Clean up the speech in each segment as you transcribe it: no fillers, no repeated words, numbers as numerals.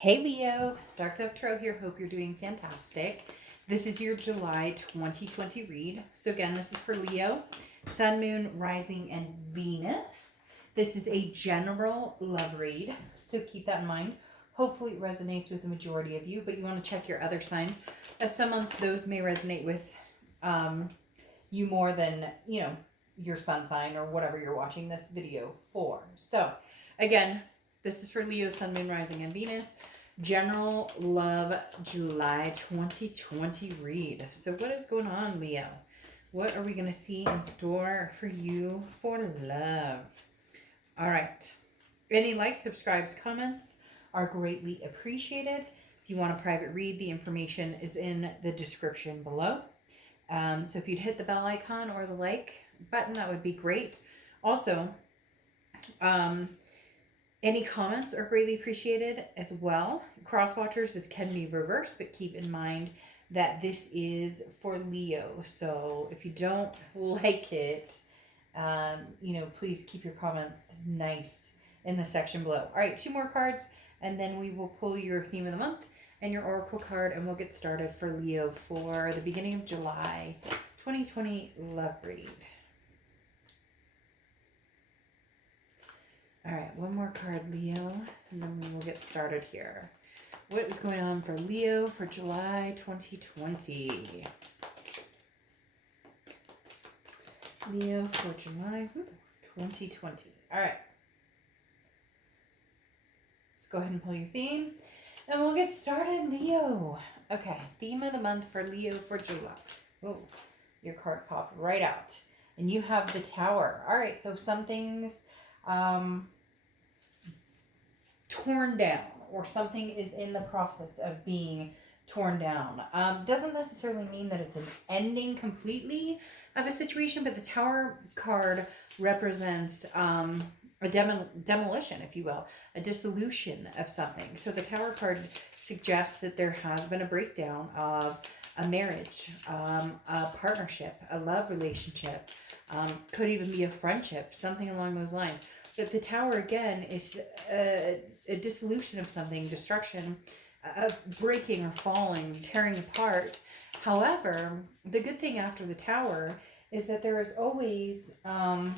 Hey Leo, Dark Dove Tarot here. Hope you're doing fantastic. This is your July 2020 read. So again, this is for Leo, Sun, Moon, Rising, and Venus. This is a general love read, so keep that in mind. Hopefully it resonates with the majority of you, but you want to check your other signs, as some months those may resonate with you more than, your sun sign or whatever you're watching this video for. So again, this is for Leo, Sun, Moon, Rising, and Venus. General Love July 2020 read. So what is going on, Leo? What are we going to see in store for you for love? All right. Any likes, subscribes, comments are greatly appreciated. If you want a private read, the information is in the description below. So if you'd hit the bell icon or the like button, that would be great. Also, any comments are greatly appreciated as well. Cross watchers, this can be reversed, but keep in mind that this is for Leo. So if you don't like it, please keep your comments nice in the section below. All right, 2 more cards, and then we will pull your theme of the month and your oracle card, and we'll get started for Leo for the beginning of July 2020 love read. All right, 1 more card, Leo, and then we will get started here. What is going on for Leo for July 2020? Leo for July 2020. All right. Let's go ahead and pull your theme, and we'll get started, Leo. Okay, theme of the month for Leo for July. Oh, your card popped right out. And you have the Tower. All right, so something's torn down, or something is in the process of being torn down. Doesn't necessarily mean that it's an ending completely of a situation, but the Tower card represents a demolition, if you will, a dissolution of something. So the Tower card suggests that there has been a breakdown of a marriage, a partnership, a love relationship, could even be a friendship, something along those lines. But the Tower, again, is a dissolution of something, destruction, of breaking or falling, tearing apart. However, the good thing after the Tower is that there is always a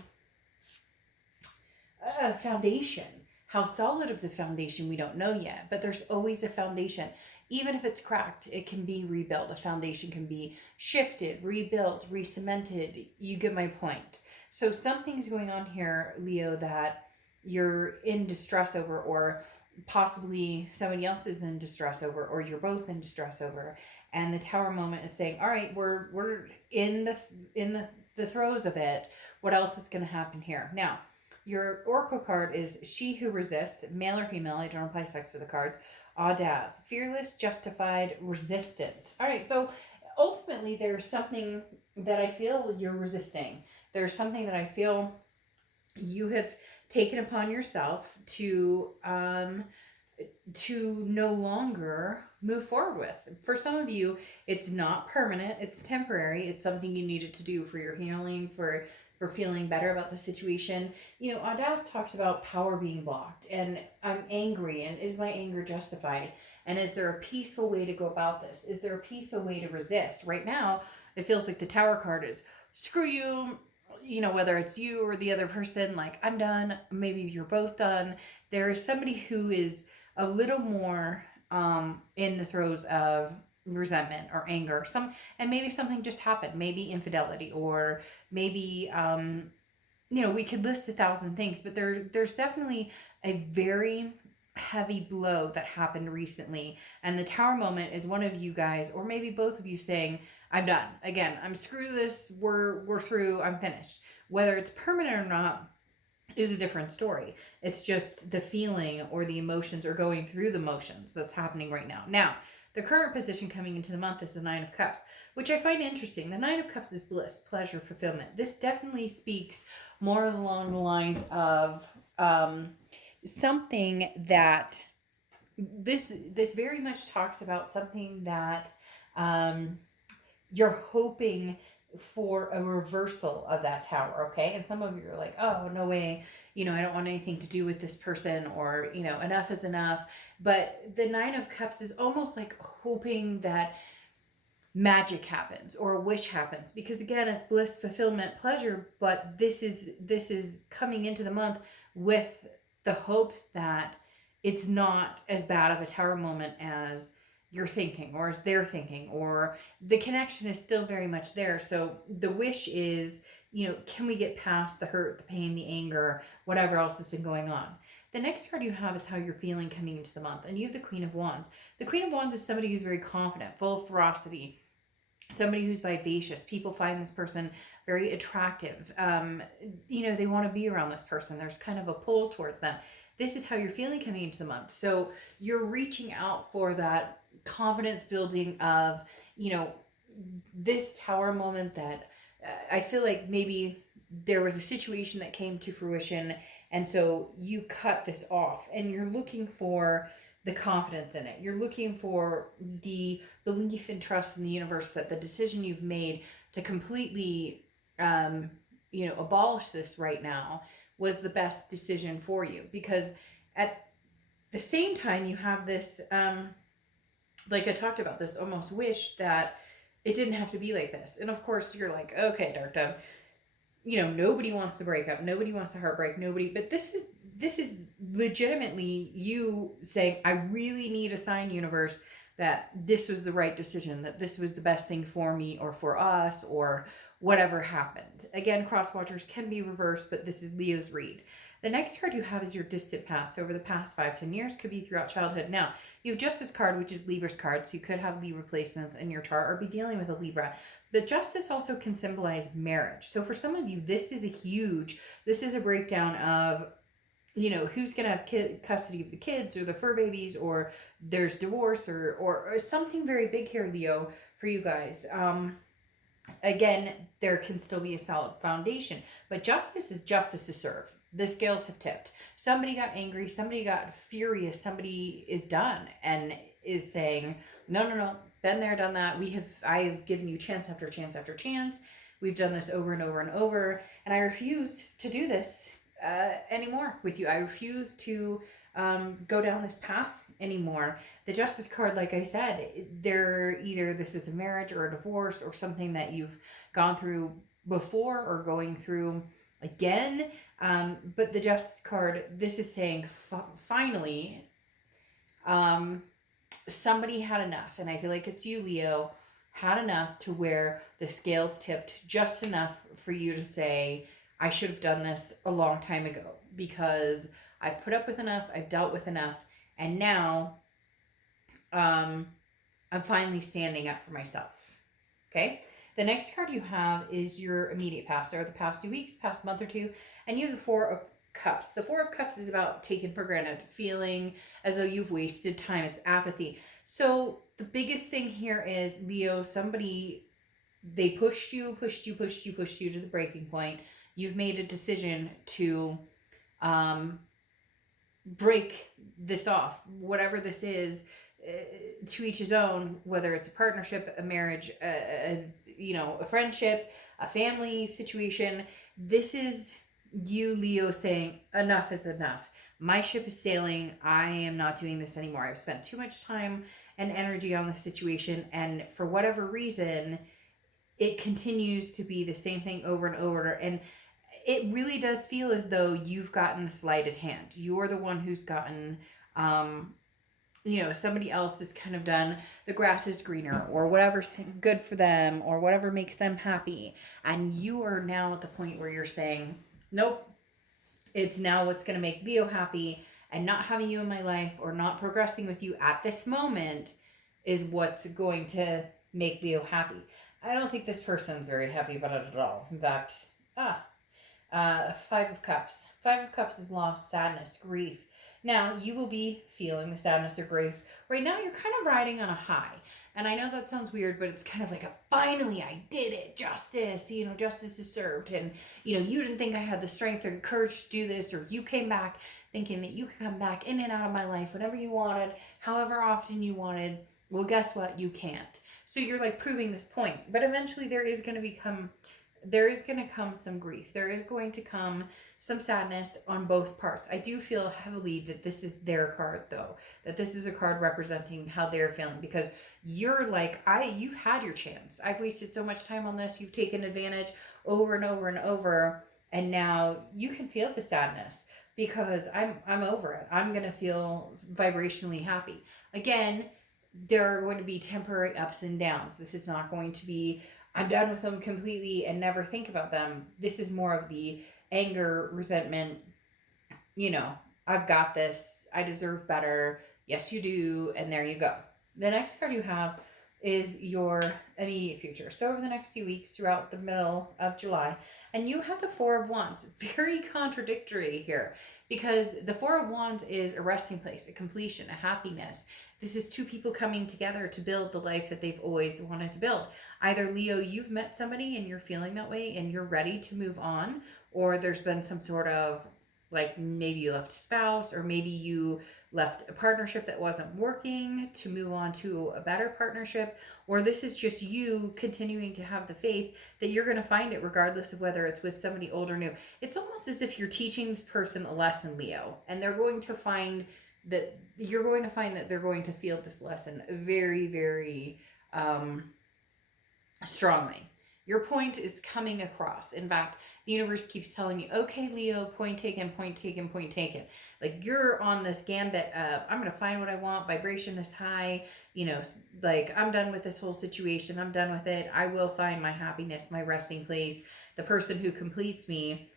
foundation. How solid of the foundation, we don't know yet, but there's always a foundation. Even if it's cracked, it can be rebuilt. A foundation can be shifted, rebuilt, re-cemented. You get my point. So something's going on here, Leo, that you're in distress over, or possibly somebody else is in distress over, or you're both in distress over. And the Tower moment is saying, all right, we're in the throes of it. What else is going to happen here? Now, your oracle card is She Who Resists, male or female. I don't apply sex to the cards. Audace, fearless, justified, resistant. All right, so ultimately there's something that I feel you're resisting. There's something that I feel you have taken upon yourself to no longer move forward with. For some of you, it's not permanent, it's temporary. It's something you needed to do for your healing, for feeling better about the situation. Audace talks about power being blocked, and I'm angry, and is my anger justified? And is there a peaceful way to go about this? Is there a peaceful way to resist? Right now, it feels like the Tower card is screw you, whether it's you or the other person, like, I'm done. Maybe you're both done. There is somebody who is a little more in the throes of resentment or anger, and maybe something just happened, maybe infidelity, or maybe we could list 1,000 things, but there's definitely a very heavy blow that happened recently, and the Tower moment is one of you guys, or maybe both of you, saying, I'm done. Again, I'm screw this, we're through, I'm finished. Whether it's permanent or not is a different story. It's just the feeling or the emotions, or going through the motions, that's happening right now. Now, the current position coming into the month is the 9 of Cups, which I find interesting. The 9 of Cups is bliss, pleasure, fulfillment. This definitely speaks more along the lines of something that this very much talks about, something that you're hoping for a reversal of that tower, okay? And some of you are like, oh, no way, I don't want anything to do with this person, or, enough is enough. But the Nine of Cups is almost like hoping that magic happens or a wish happens, because again, it's bliss, fulfillment, pleasure, but this is coming into the month with the hopes that it's not as bad of a tower moment as you're thinking, or as they're thinking, or the connection is still very much there. So the wish is, can we get past the hurt, the pain, the anger, whatever else has been going on. The next card you have is how you're feeling coming into the month, and you have the Queen of Wands. The Queen of Wands is somebody who's very confident, full of ferocity, somebody who's vivacious. People find this person very attractive. They want to be around this person. There's kind of a pull towards them. This is how you're feeling coming into the month. So you're reaching out for that confidence building of, this tower moment that I feel like maybe there was a situation that came to fruition. And so you cut this off and you're looking for the confidence in it. You're looking for the belief and trust in the universe that the decision you've made to completely, abolish this right now was the best decision for you. Because at the same time, you have this, like I talked about, this almost wish that it didn't have to be like this. And of course, you're like, okay, Dark Dove, nobody wants to break up, nobody wants to heartbreak, nobody. But this is legitimately you saying, I really need a sign, universe, that this was the right decision, that this was the best thing for me or for us, or whatever happened. Again, cross watchers can be reversed, but this is Leo's read. The next card you have is your distant past. So over the past 5-10 years, could be throughout childhood. Now, you have Justice card, which is Libra's card. So you could have Libra placements in your chart or be dealing with a Libra. The Justice also can symbolize marriage. So for some of you, this is a breakdown of, who's going to have custody of the kids or the fur babies, or there's divorce, or something very big here, Leo, for you guys. Again, there can still be a solid foundation, but justice is justice to serve. The scales have tipped. Somebody got angry, somebody got furious, somebody is done and is saying, no, been there, done that. I have given you chance after chance after chance. We've done this over and over and over, and I refuse to do this anymore with you. I refuse to go down this path anymore. The Justice card, like I said, either this is a marriage or a divorce or something that you've gone through before or going through again. But the Justice card, this is saying finally, somebody had enough. And I feel like it's you, Leo, had enough to where the scales tipped just enough for you to say, I should have done this a long time ago, because I've put up with enough, I've dealt with enough, and now I'm finally standing up for myself. Okay? The next card you have is your immediate past, or the past 2 weeks, past month or two, and you have the Four of Cups. The Four of Cups is about taken for granted, feeling as though you've wasted time. It's apathy. So the biggest thing here is, Leo, they pushed you to the breaking point. You've made a decision to break this off, whatever this is, to each his own, whether it's a partnership, a marriage, a friendship, a family situation. This is you, Leo, saying enough is enough. My ship is sailing. I am not doing this anymore. I've spent too much time and energy on this situation, and for whatever reason, it continues to be the same thing over and over. And it really does feel as though you've gotten the slighted hand. You're the one who's gotten, somebody else has kind of done the grass is greener, or whatever's good for them, or whatever makes them happy. And you are now at the point where you're saying, nope, it's now what's going to make Leo happy, and not having you in my life or not progressing with you at this moment is what's going to make Leo happy. I don't think this person's very happy about it at all. In fact, Five of Cups. Five of Cups is loss, sadness, grief. Now, you will be feeling the sadness or grief. Right now, you're kind of riding on a high. And I know that sounds weird, but it's kind of like finally, I did it. Justice, justice is served. And, you didn't think I had the strength or courage to do this, or you came back thinking that you could come back in and out of my life whenever you wanted, however often you wanted. Well, guess what? You can't. So you're like proving this point, but eventually there is going to come some grief. There is going to come some sadness on both parts. I do feel heavily that this is their card though, that this is a card representing how they're feeling, because you're like, you've had your chance. I've wasted so much time on this. You've taken advantage over and over and over. And now you can feel the sadness because I'm over it. I'm going to feel vibrationally happy. Again, there are going to be temporary ups and downs. This is not going to be, I'm done with them completely and never think about them. This is more of the anger, resentment, I've got this. I deserve better. Yes, you do. And there you go. The next card you have is your immediate future. So over the next few weeks throughout the middle of July, and you have the Four of Wands. Very contradictory here, because the Four of Wands is a resting place, a completion, a happiness. This is two people coming together to build the life that they've always wanted to build. Either Leo, you've met somebody and you're feeling that way and you're ready to move on, or there's been some sort of, like, maybe you left a spouse, or maybe you left a partnership that wasn't working to move on to a better partnership, or this is just you continuing to have the faith that you're going to find it regardless of whether it's with somebody old or new. It's almost as if you're teaching this person a lesson, Leo, and they're going to find that you're going to find that they're going to feel this lesson very, very strongly. Your point is coming across. In fact, the universe keeps telling you, okay, Leo, point taken, point taken, point taken. Like, you're on this gambit of, I'm going to find what I want. Vibration is high. Like, I'm done with this whole situation. I'm done with it. I will find my happiness, my resting place, the person who completes me.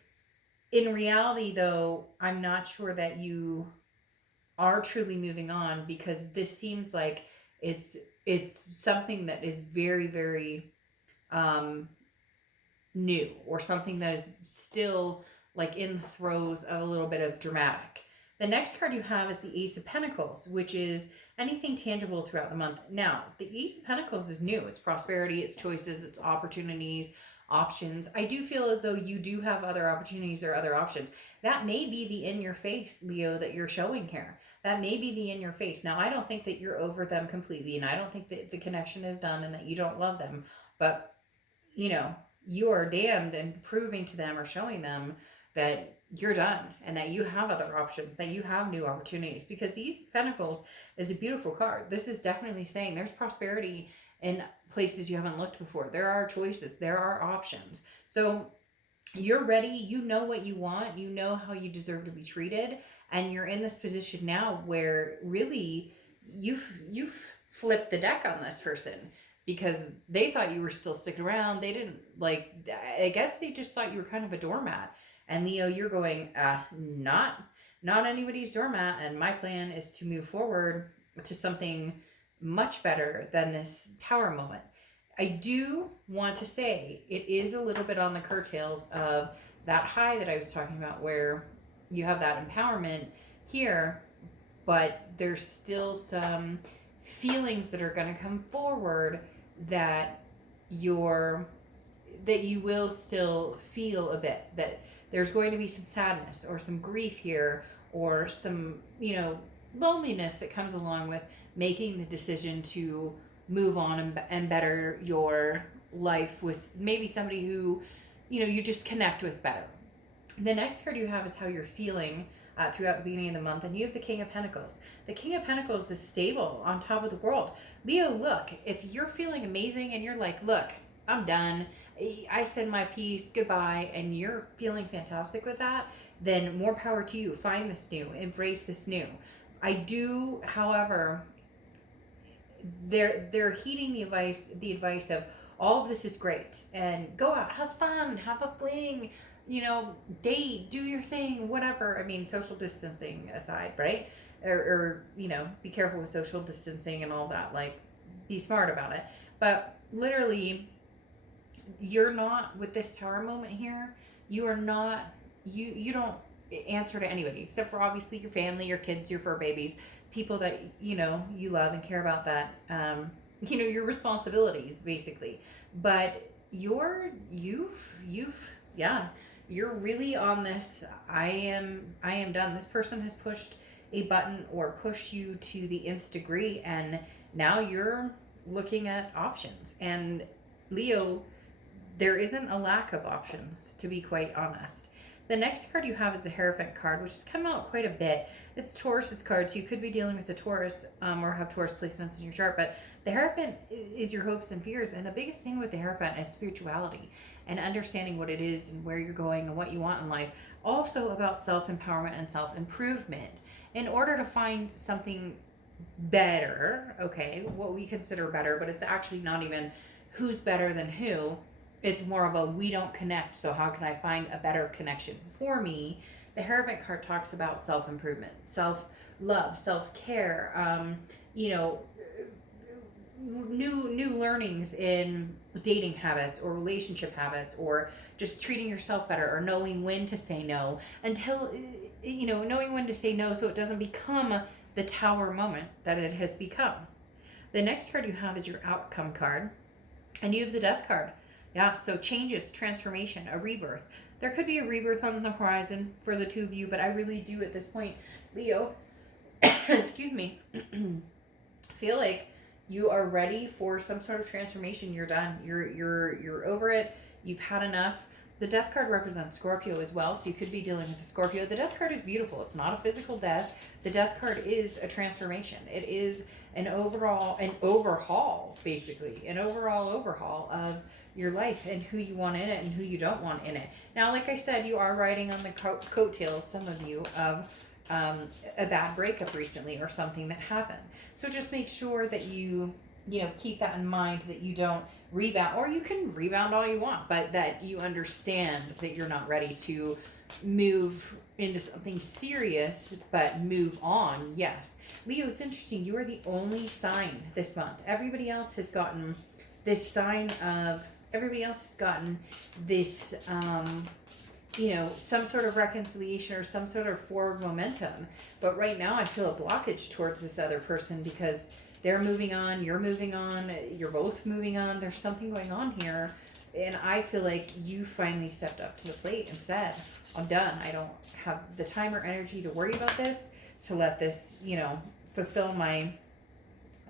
In reality, though, I'm not sure that you are truly moving on, because this seems like it's something that is very, very new, or something that is still like in the throes of a little bit of dramatic. The next card you have is the Ace of Pentacles, which is anything tangible throughout the month. Now, the Ace of Pentacles is new. It's prosperity, it's choices, it's opportunities, options. I do feel as though you do have other opportunities or other options. That may be the in your face, Leo, that you're showing here. That may be the in your face. Now, I don't think that you're over them completely, and I don't think that the connection is done and that you don't love them, but you are damned and proving to them or showing them that you're done and that you have other options, that you have new opportunities, because the Ace of Pentacles is a beautiful card. This is definitely saying there's prosperity in places you haven't looked before. There are choices, there are options. So you're ready. You know what you want. You know how you deserve to be treated. And you're in this position now where really you've flipped the deck on this person, because they thought you were still sticking around. They didn't, like, I guess they just thought you were kind of a doormat. And Leo, you're going, not anybody's doormat. And my plan is to move forward to something much better than this tower moment. I do want to say it is a little bit on the curtails of that high that I was talking about, where you have that empowerment here, but there's still some feelings that are going to come forward that you will still feel a bit, that there's going to be some sadness or some grief here, or some loneliness that comes along with making the decision to move on and better your life with maybe somebody who you just connect with better. The next card you have is how you're feeling throughout the beginning of the month, and you have the King of Pentacles. The King of Pentacles is stable, on top of the world. Leo, look, if you're feeling amazing and you're like, look, I'm done, I said my piece, goodbye, and you're feeling fantastic with that, then more power to you. Find this new, embrace this new. I do, however, they're heeding the advice of, all of this is great, and go out, have fun, have a fling, date, do your thing, whatever. I mean, social distancing aside, right? Or be careful with social distancing and all that. Like, be smart about it. But literally, you're not, with this tower moment here, you are not, you don't answer to anybody except for obviously your family, your kids, your fur babies, people that you love and care about, that your responsibilities basically. But you're really on this, I am done. This person has pushed a button or pushed you to the nth degree, and now you're looking at options. And Leo, there isn't a lack of options, to be quite honest. The next card you have is the Hierophant card, which has come out quite a bit. It's Taurus's card, so you could be dealing with a Taurus or have Taurus placements in your chart. But the Hierophant is your hopes and fears. And the biggest thing with the Hierophant is spirituality and understanding what it is and where you're going and what you want in life. Also about self-empowerment and self-improvement. In order to find something better, okay, what we consider better, but it's actually not even who's better than who. It's more of a we don't connect, so how can I find a better connection for me? The Hierophant card talks about self-improvement, self-love, self-care, new learnings in dating habits or relationship habits, or just treating yourself better, or knowing when to say no, until, knowing when to say no so it doesn't become the tower moment that it has become. The next card you have is your Outcome card, and you have the Death card. Yeah, so changes, transformation, a rebirth. There could be a rebirth on the horizon for the two of you, but I really do at this point, Leo, excuse me, feel like you are ready for some sort of transformation. You're done. You're over it. You've had enough. The Death card represents Scorpio as well, so you could be dealing with a Scorpio. The Death card is beautiful. It's not a physical death. The Death card is a transformation. It is an overhaul, basically. An overhaul of your life and who you want in it and who you don't want in it. Now, like I said, you are riding on the coattails, some of you, of a bad breakup recently or something that happened. So just make sure that you keep that in mind, that you don't rebound, or you can rebound all you want, but that you understand that you're not ready to move into something serious, but move on. Yes. Leo, it's interesting. You are the only sign this month. Everybody else has gotten this sign of, some sort of reconciliation or some sort of forward momentum. But right now I feel a blockage towards this other person because they're moving on, you're moving on, you're both moving on. There's something going on here. And I feel like you finally stepped up to the plate and said, I'm done. I don't have the time or energy to worry about this, to let this, fill my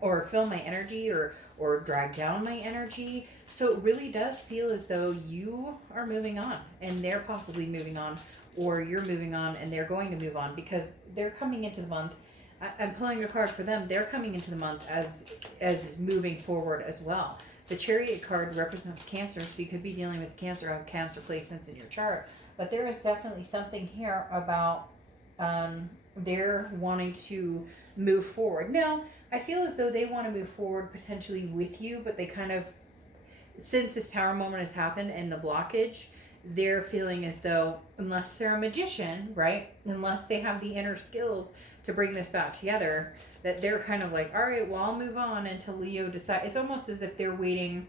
energy or drag down my energy. So it really does feel as though you are moving on and they're possibly moving on, or you're moving on and they're going to move on, because they're coming into the month. I'm pulling a card for them. They're coming into the month as moving forward as well. The Chariot card represents Cancer, so you could be dealing with Cancer, have Cancer placements in your chart. But there is definitely something here about they're wanting to move forward. Now, I feel as though they want to move forward potentially with you, but they kind of, since this Tower moment has happened and the blockage, they're feeling as though, unless they're a magician, right? Unless they have the inner skills to bring this back together, that they're kind of like, all right, well, I'll move on until Leo decides. It's almost as if they're waiting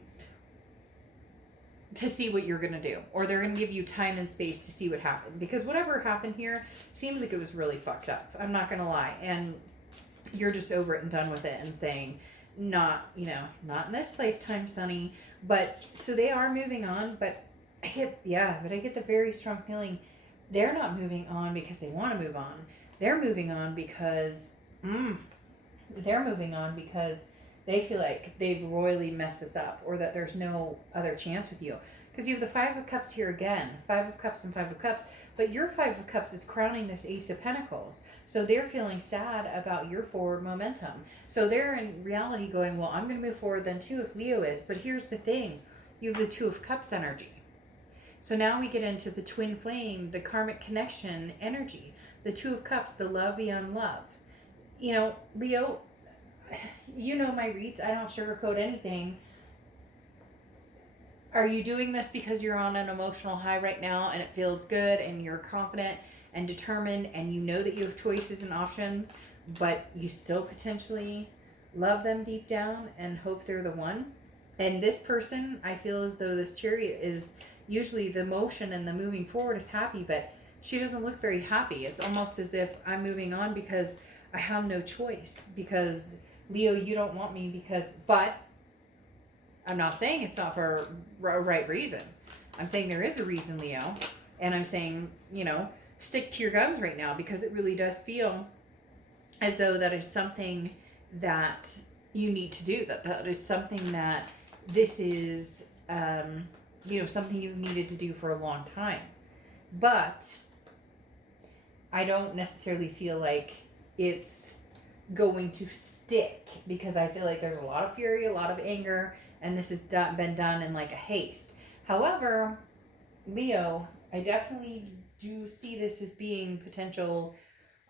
to see what you're going to do, or they're going to give you time and space to see what happened, because whatever happened here seems like it was really fucked up. I'm not going to lie. And you're just over it and done with it and saying, not in this lifetime, Sonny. But so they are moving on, but I get the very strong feeling they're not moving on because they want to move on. They're moving on because they feel like they've royally messed this up, or that there's no other chance with you. Because you have the Five of Cups here again. Five of Cups and Five of Cups. But your Five of Cups is crowning this Ace of Pentacles. So they're feeling sad about your forward momentum. So they're in reality going, well, I'm going to move forward then too if Leo is. But here's the thing. You have the Two of Cups energy. So now we get into the twin flame, the karmic connection energy. The Two of Cups, the love beyond love. Leo, my reads. I don't sugarcoat anything. Are you doing this because you're on an emotional high right now and it feels good and you're confident and determined and you know that you have choices and options, but you still potentially love them deep down and hope they're the one? And this person, I feel as though this Chariot is usually the motion and the moving forward is happy, but she doesn't look very happy. It's almost as if I'm moving on because I have no choice, because Leo, you don't want me but I'm not saying it's not for a right reason. I'm saying there is a reason, Leo. And I'm saying, stick to your guns right now, because it really does feel as though that is something that you need to do. That is something that this is, something you've needed to do for a long time. But I don't necessarily feel like it's going to stick, because I feel like there's a lot of fury, a lot of anger, and this has been done in like a haste. However, Leo, I definitely do see this as being potential,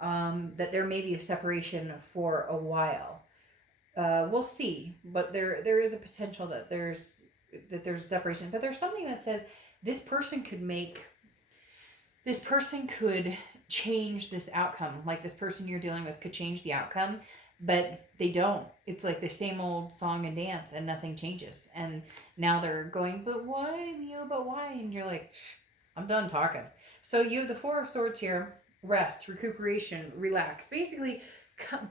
that there may be a separation for a while. We'll see, but there is a potential that there's a separation. But there's something that says this person could change this outcome. Like, this person you're dealing with could change the outcome, but they don't. It's like the same old song and dance, and nothing changes. And now they're going, but why, Leo, but why? And you're like, I'm done talking. So you have the Four of Swords here. Rest, recuperation, relax. Basically,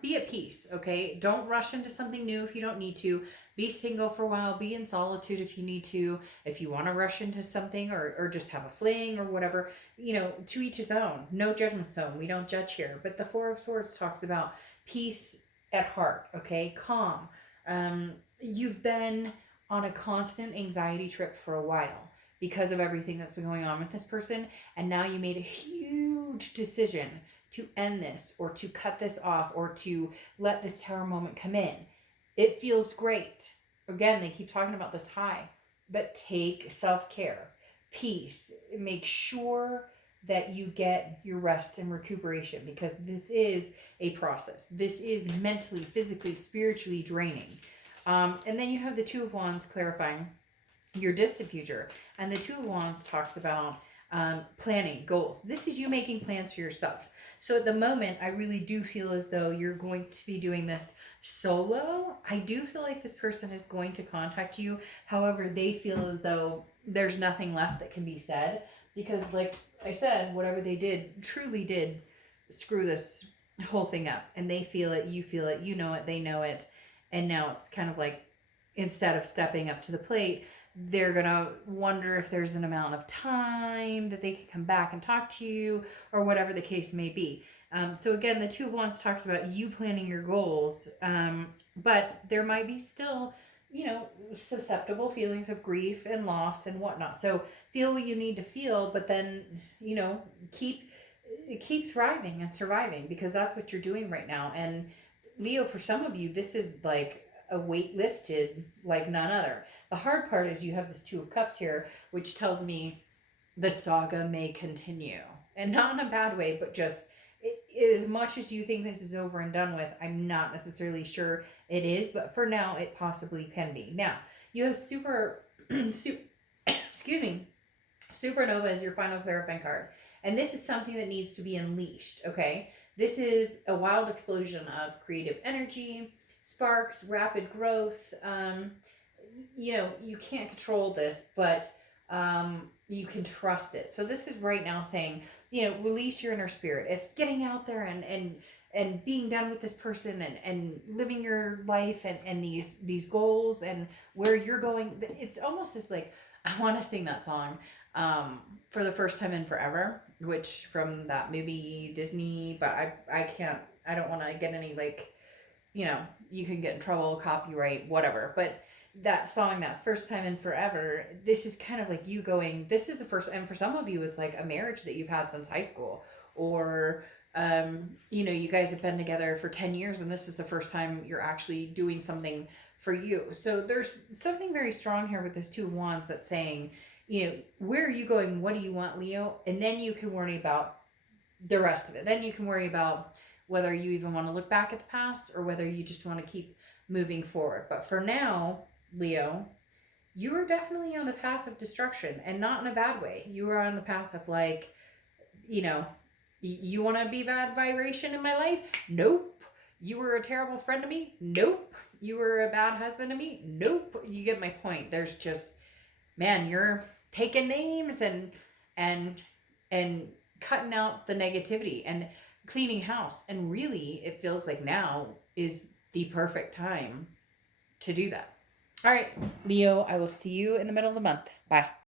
be at peace, okay? Don't rush into something new if you don't need to. Be single for a while. Be in solitude if you need to. If you want to rush into something, or just have a fling or whatever, to each his own. No judgment zone. We don't judge here. But the Four of Swords talks about peace at heart, okay? Calm. You've been on a constant anxiety trip for a while because of everything that's been going on with this person, and now you made a huge decision to end this, or to cut this off, or to let this tower moment come in. It feels great. Again, they keep talking about this high, but take self-care, peace. Make sure that you get your rest and recuperation, because this is a process. This is mentally, physically, spiritually draining. And then you have the Two of Wands clarifying your distant future. And the Two of Wands talks about planning, goals. This is you making plans for yourself. So at the moment, I really do feel as though you're going to be doing this solo. I do feel like this person is going to contact you. However, they feel as though there's nothing left that can be said, because like I said, whatever they did truly did screw this whole thing up. And they feel it, you know it, they know it. And now it's kind of like, instead of stepping up to the plate, they're going to wonder if there's an amount of time that they can come back and talk to you, or whatever the case may be. So again, the Two of Wands talks about you planning your goals, but there might be still, susceptible feelings of grief and loss and whatnot. So feel what you need to feel, but then, keep thriving and surviving, because that's what you're doing right now. And Leo, for some of you, this is like a weight lifted like none other. The hard part is you have this Two of Cups here, which tells me the saga may continue, and not in a bad way, but just as much as you think this is over and done with, I'm not necessarily sure it is, but for now it possibly can be. Now you have excuse me, Supernova is your final clarifying card, and this is something that needs to be unleashed. Okay, this is a wild explosion of creative energy, sparks, rapid growth. You can't control this, but you can trust it. So this is right now saying, release your inner spirit. If getting out there and being done with this person, and living your life, and these goals, and where you're going, it's almost as like, I want to sing that song, For the First Time in Forever, which from that movie Disney, but I don't want to get any like, you can get in trouble, copyright, whatever. But that song, That First Time in Forever, this is kind of like you going, this is the first, and for some of you, it's like a marriage that you've had since high school, or, you guys have been together for 10 years, and this is the first time you're actually doing something for you. So there's something very strong here with this Two of Wands that's saying, where are you going? What do you want, Leo? And then you can worry about the rest of it. Then you can worry about whether you even want to look back at the past, or whether you just want to keep moving forward. But for now, Leo, you are definitely on the path of destruction, and not in a bad way. You are on the path of like, you want to be bad vibration in my life? Nope. You were a terrible friend to me? Nope. You were a bad husband to me? Nope. You get my point. There's just, man, you're taking names and cutting out the negativity and cleaning house. And really, it feels like now is the perfect time to do that. All right, Leo, I will see you in the middle of the month. Bye.